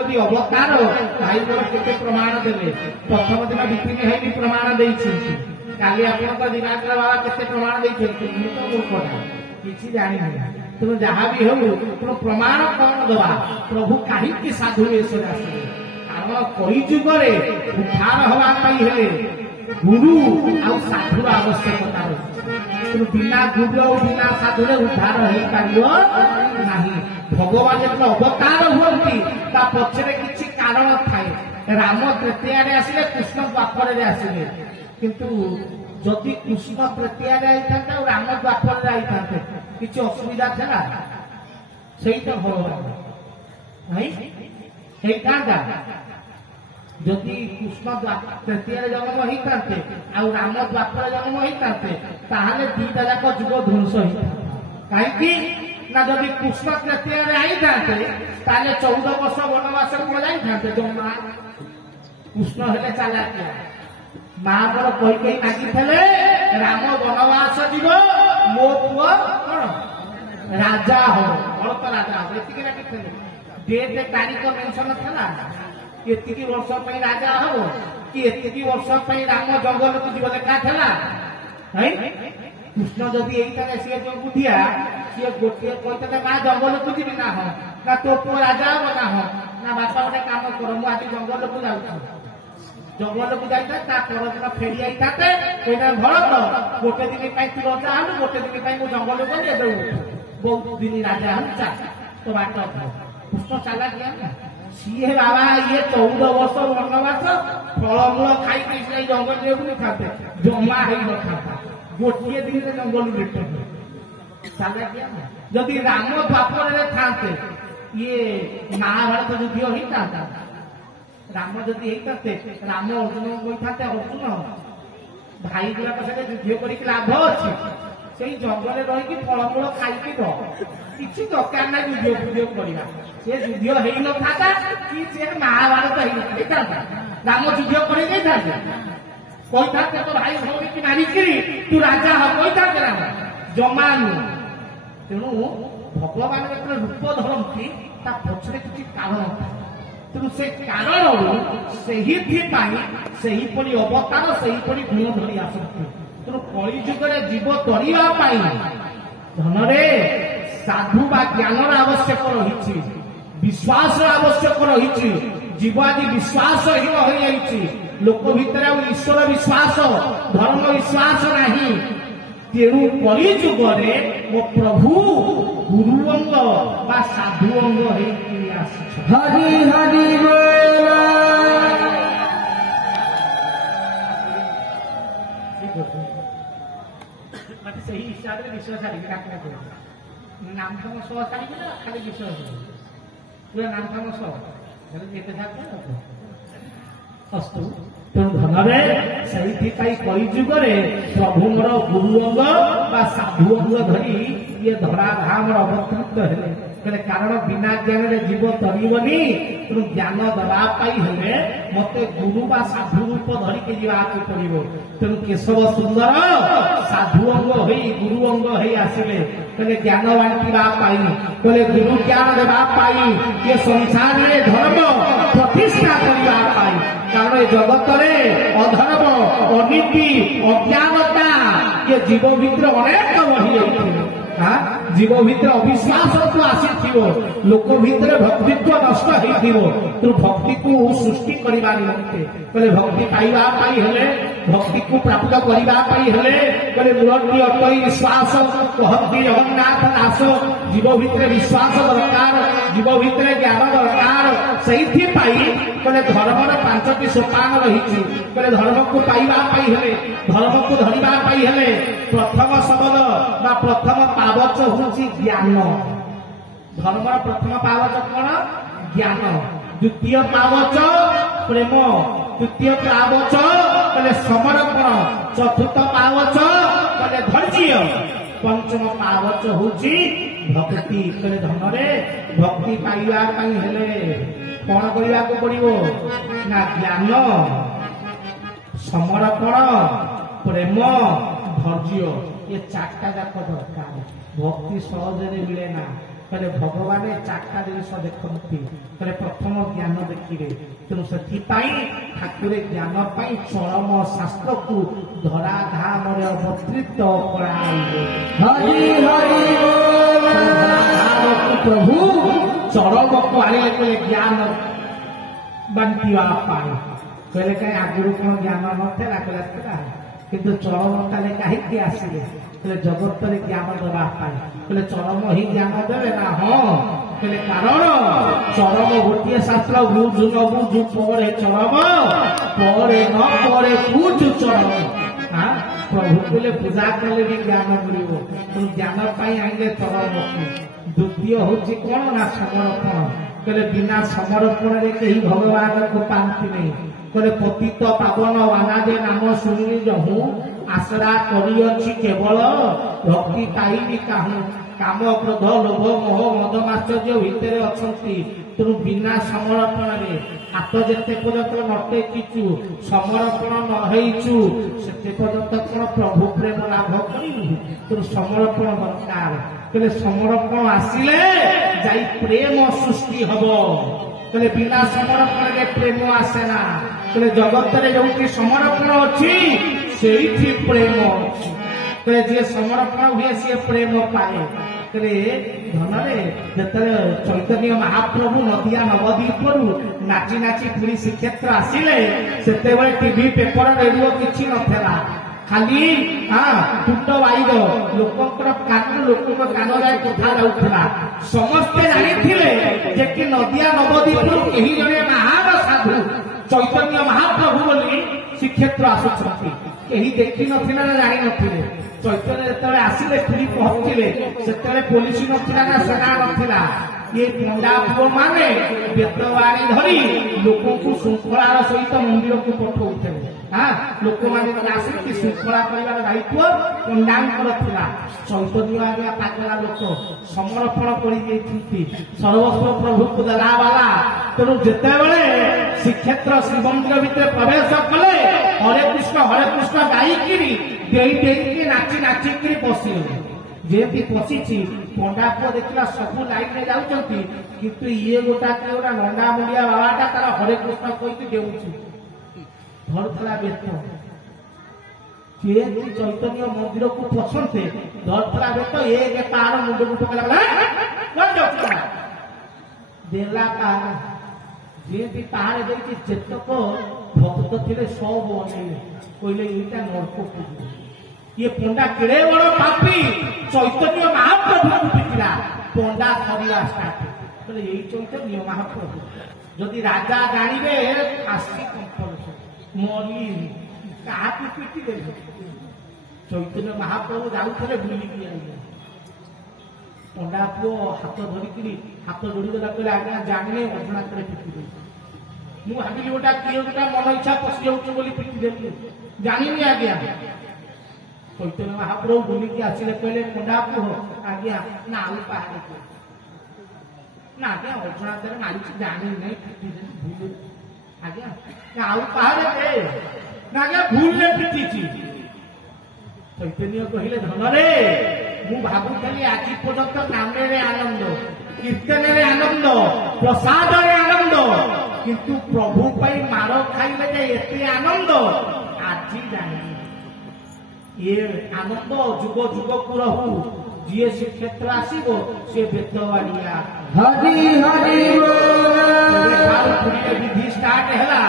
जदि अवतार भाई मोर केते प्रमाण देले प्रथम दिन विपिन है भी प्रमाण देछि काली आपन दिनाकर बाबा केते प्रमाण देछि मु तो मूर्ख किछि जानि नहीं तुम जहाँ भी हो तुम प्रमाण कौन दबा प्रभु कहीं साधु वेशरे आसिले कारण कई जुगरे उद्धार हवाई हेले गुरु आ साधुर आवश्यकता रही बिना गुरु और बिना साधु उद्धार हो पार नहीं भगवान जो अवतार हुए पछरे किसी कारण थाए राम तृतीया आसिले कृष्ण द्वापर आसिले किंतु जदि कृष्ण तृतीया और राम द्वापर किसी असुविधा था से तो भगवान जदि कृष्ण तृतीय जन्म होते राम द्वापर जन्म होते दीटा जाक जुग ध्वंस कहीं ना जदि कृष्ण तृतीय आई था 14 वर्ष वनवास को जाते जमा कृष्ण हेले चालाकिया माँ मोर कही मागी राम वनवास जीव मो पुओ कौन राजा हो अल्प राजा हो डेट तारीख मेंशन था एति वर्ष राजा हम कि एति वर्ष राम जंगल को जीव लेखा था कृष्ण जदि यही सी जो बुधिया सी गोटे कहते माँ जंगल को जी ना हो ना तो पुओ राजा हम ना हो ना बापा गोटे काम कर मुझे जंगल को जाऊँ जंगल को जाता परदिन फेरी आई भरत गोटे दिन तू रजा हलु गोटे दिन जंगल गली बहुत दिन राजा हम चा तो बाट कृष्ण चाला किया सी बाबा ये 14 वर्ष वनवास फलमूल खाई जंगल था जमा हो गोटे दिन जंगल रिटर्न चाला किया जदि राम द्वापर था ये महाभारत युद्ध होता राम जदि होते राम अर्जुन कहते अर्जुन भाई गुला युद्ध कर लाभ अच्छी से जंगल रही फलमूल खाई किसी दरकार ना युद्ध करवा सी युद्ध हो न था कि महाभारत होता राम युद्ध कर तो भाई भौरी मारिक तू राजा हो कहते राम जमा नु तेणु भगवान रूप धरती पछरे किसी कारण था तेणु से कारण से अवतार से गुण धरी आसती तेणु कली जुगे जीव तरीवाई धनरे साधु बा ज्ञान आवश्यक रही विश्वास आवश्यक रही जीव आज विश्वासहीन हो जाइए लोक भितर ईश्वर विश्वास धर्म विश्वास नहीं तेणु कली जुगे मो प्रभु गुरुअंग बा साधु अंग हरि हरि मत सही हिसाब से विश्व सारी नाम थाम सह सारी खाली विश्व पूरा नाम थाम सह अस्तु तेणु धनरे से कई जुगे प्रभु मोर गुरु अंग बा साधु अंग धरी ये धराधाम अवतृत है कारण बिना ज्ञान जीव तरीबनी तेणु ज्ञान दवापाई हेले मत गुरु बा साधु रूप धरिके जावाक पड़ो तेणु केशव सुंदर साधु अंग हो गुरु अंग हो आसिले कहले ज्ञान बांटाई कहले गुरु ज्ञान देवाई ये संसार में धर्म प्रतिष्ठा करने कारण ये जगत अधर्म अनीति अज्ञानता ये जीव भितर अनेक रही जीव भितर अविश्वास को आसी लोक भितर भक्तित्व नष्ट हो भक्ति को सृष्टि करने निमंते कहले भक्ति पाइबाई हेले भक्ति को प्राप्त करने कहले मूर्ति अटई विश्वास कहती जगन्नाथ दास जीव भितर विश्वास दरकार जीव भितर ज्ञान दरकार से कहले धर्मर 5टी सोपान रही कहले धर्म को पाइबाई हेले धर्म को धरवाई हेले प्रथम शब्द बा प्रथम पावच हूँ ज्ञान धर्मर प्रथम पावच कौन ज्ञान द्वितीय पावच प्रेम तृतीय पावच कहले समर्पण चतुर्थ पावच कहले धैर्य पंचम पावच हूँ भक्ति कहले धनरे भक्ति पाइबा हेले कौन करने को पड़ो ना ज्ञान समर्पण प्रेम धैर्य ये 4टा जाक दरकार भक्ति सहज मिले ना कहले भगवान चार्टा जिन देखते कहले प्रथम ज्ञान देखिए तेणु से ठाकुर ज्ञान चरम शास्त्र को धराधाम अवतृत कराइले प्रभु चरम को आने कहले ज्ञान बांटिवा कहले कहीं आगुरी कौन ज्ञान नथिला कहला किंतु चरम ताले कहीं आसिले कहले जगत ज्ञान देवा कहले चरम ही ज्ञान देवे ना हाँ कहले कारण चरम गोटे शास्त्र बुझु न बुझु पड़े चरम पड़े न पड़े बुझु चरम हाँ प्रभु कहले पूजा कले भी ज्ञान मिल तुम ज्ञान आइले चरम द्वितीय हूँ कौन ना समर्पण कहले बिना समर्पण कहीं भगवान को पाती नहीं कहले पतित पावन वानादे नाम शुणी जहूँ आसरा करियछि केवल भक्ति पाइबी काहू काम क्रोध लोभ मोह मद माश्चर्य भितर अछंती तेणु बिना समर्पण हाथ जेते पर्यंत नटेचु समर्पण नहैचु सेते पर्यंत कौन प्रभु प्रेम लाभ करू तेणु समर्पण दरकार कहले समर्पण आसिले जाई प्रेम सृष्टि हब कहले बिना समर्पण प्रेम आसेना कहले जगत जो समर्पण अच्छी से प्रेम अच्छी कहले जी समर्पण हुए सी प्रेम पाए कहले धन जो चैतन्य महाप्रभु नदिया नवद्वीप नाची नाची पुरी श्रीक्षेत्र आसिले से टीवी पेपर रेडियो किसी नथेला खाली हाँ फुट वाइद लोक कान जाए कथा जाऊला समस्ते जानी कि नदिया नवद्वीप यही जड़े महान साधु चैतन्य महाप्रभु बोली श्रीक्षेत्र आसुच्च कहीं देखी ना जानी नथिले चैतन्य जो आसिले पुरी पहुंचले से पुलिस नथिला ना सेना नथिला ये पंडा पुओ माने बेतवाणी धरी लोकों को श्रृंखलार सहित मंदिर को पठाउथे हाँ लोक मैंने आसिक श्रृंखला कर दायित्व पंडांकर था चैतन्य आज्ञा पागला लोक समर्पण कर सर्वस्व प्रभु को देला वाला तेणु जिते श्रीक्षेत्र श्रीमंदिर भितर प्रवेश कले हरे कृष्ण गायिकी नाची नाचिकी पशिगले जेमती पशिची पंडा पुओ देखला सबू लाइन में जाऊँच किंतु ये गोटा किए गोटा नंदा मुंडिया बाबाटा तार हरे कृष्ण कही देउछि धरला बेत जेमती चैतन्य मंदिर को पसंदे धरला बेत एक तार मुंड को पकड़ा देला कार जेमती तार देखी जेतक भक्त थे सब अनेले कहले यहाँ नरक ये पंडा केड़े बड़ पापी चैतन्य महाप्रभु को पिटिला पंडा सरिया स्टार्ट कहले यही चैतन्य महाप्रभु जदि राजा जानिबे फांसी कंपलसरी मरी क्या पिटी दे चैतन्य महाप्रभु जाऊे बुलिकी आइले पंडा पुओ हाथ धरिकी हाथ जोड़ीदेला कहले आज्ञा जाने अजनात पिटी दे मुझे भाविली गोटा किए गोटा मन इच्छा पशि जाऊँ बोली पिटी देली जानी आज्ञा चैतन्य महाप्रभु बुलिकी आसिले कहले पंडा पुओ आज्ञा ना पहाड़ ना आज्ञा अजनात मारी जानी नहीं पिटी भूल आज्ञा ना पहाड़ ना आज्ञा भूल पिटी चैतन्य कहले धन रे मु भावुली आज पर्यंत नाम आनंद कीर्तन आनंद प्रसाद आनंद किंतु प्रभु मार खाइले एते आनंद आज जानी ये आनंद जुग जुग को रहू जी श्रीक्षेत्र आसो सी बेतवाड़िया विधि स्टार्ट है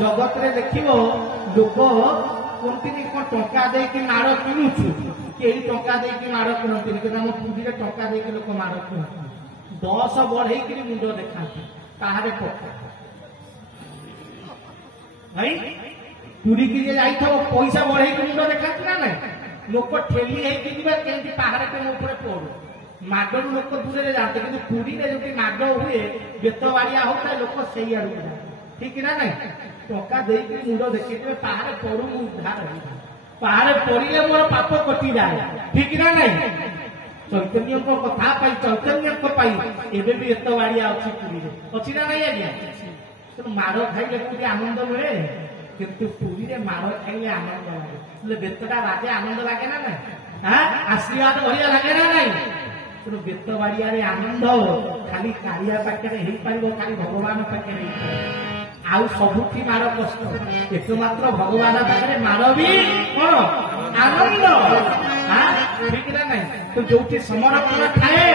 जगत रे देखिबो लोक कहते कौन टंका देकी माड़ किणुचु कहीं टंका देकी माड़ किणती कि पुरी टंका देकी लोक माड़ किणती 10 बढ़े मुंड देखा ताहारे पक्का भाई पुरी की जाई पैसा बढ़े मुंड देखा ना ना लोक ठेली होती पहाड़ के ऊपर पड़ू माड़ लोक दूर जाते कि पुरी में जो माड़ हुए बेतवाड़िया होता है लोक से आड़ ठीक ना ना टंका देकी मुंड देखिए पहाड़ पड़ू उद्धार पहाड़ पड़े मोर पाप कटि जाए ठीक ना नहीं चैतन्य कथा चैतन्य एवं भी एत बाड़िया अच्छी पुरी अच्छी ना नहीं आज्ञा तेणु माड़ खाइले कोई आनंद मिले किंतु पुरी में माड़ खाइले आनंद लगे बेतटा राजे आनंद लगे ना ना हाँ आशीर्वाद बढ़िया लगे ना नहीं तेणु बेत बाड़िया आनंद खाली कालिया पाखे हो पार खाली भगवान पाखे आउ सबुठी मार कष्ट एकमात्र भगवान पाखे मार भी कौन आनंद ठीक ना नहीं तो जो समर्पण थाए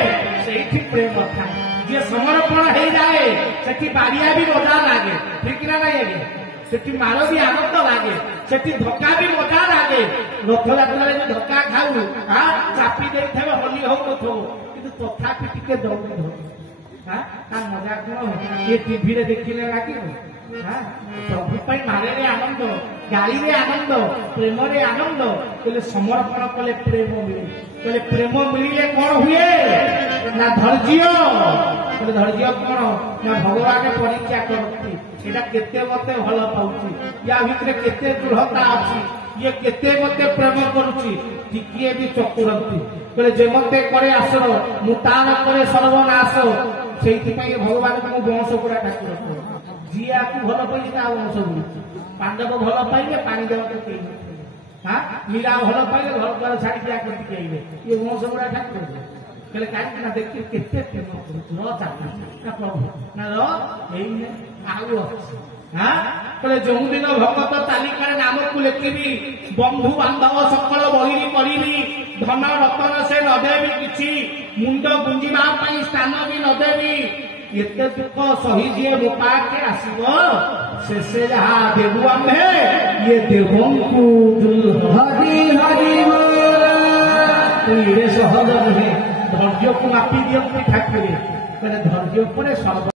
से प्रेम थाए जी समर्पण हो जाए से बाड़िया भी मजा लगे ठीक ना नहीं आगे से मार भी आनंद लगे से धक्का भी मजा लगे रथयात्रा धक्का खाऊ चापी दे हली हो कि तथापि टिके दौड़ मजा कौन ये टीवी देखने लगे प्रभु मारे आनंद गाड़ी रे आनंद प्रेम रे आनंद कहले समर्पण कले प्रेम मिले कहले प्रेम मिले कौन हुए ना धैर्य कहले धैर्य कौन ना भगवान परीक्षा करती एटा केते मते भल पाउची या भितरे केते दृढ़ता अछि ये केते मते प्रेम करूची टिकिए भी चकुरंती कहले जे मते करे आसर मुतान करे सर्वनाश सेति पई भगवान को वंश पुरा ठाकुर जिया को भल पाइले ता वंश बुलुची पांडव भल पाइले पानी देवते केई मीरा भल पाइले घर द्वार छाड़ी क्या करती आइले ये वंश पुरा ठाकुर कहले काई ना देखि केते प्रेम करूची न चाहता ना प्रभु ना रो एई आउ कहले जो दिन भगत तालिकार नाम को लेखिबी बंधु बांधव सकल बहिरी करी धन रतन से नदेवी किछि मुंड गुंजिबा पई स्थान भी नदेवी एते दुख सही दिए मो पाके आसीब शेषे जहा देबु आम्हे ये देवंकु हरि हरि बोल सहज नुहे धैर्य को मापी दियंती ठाकुर कहले धैर्य पर सर्व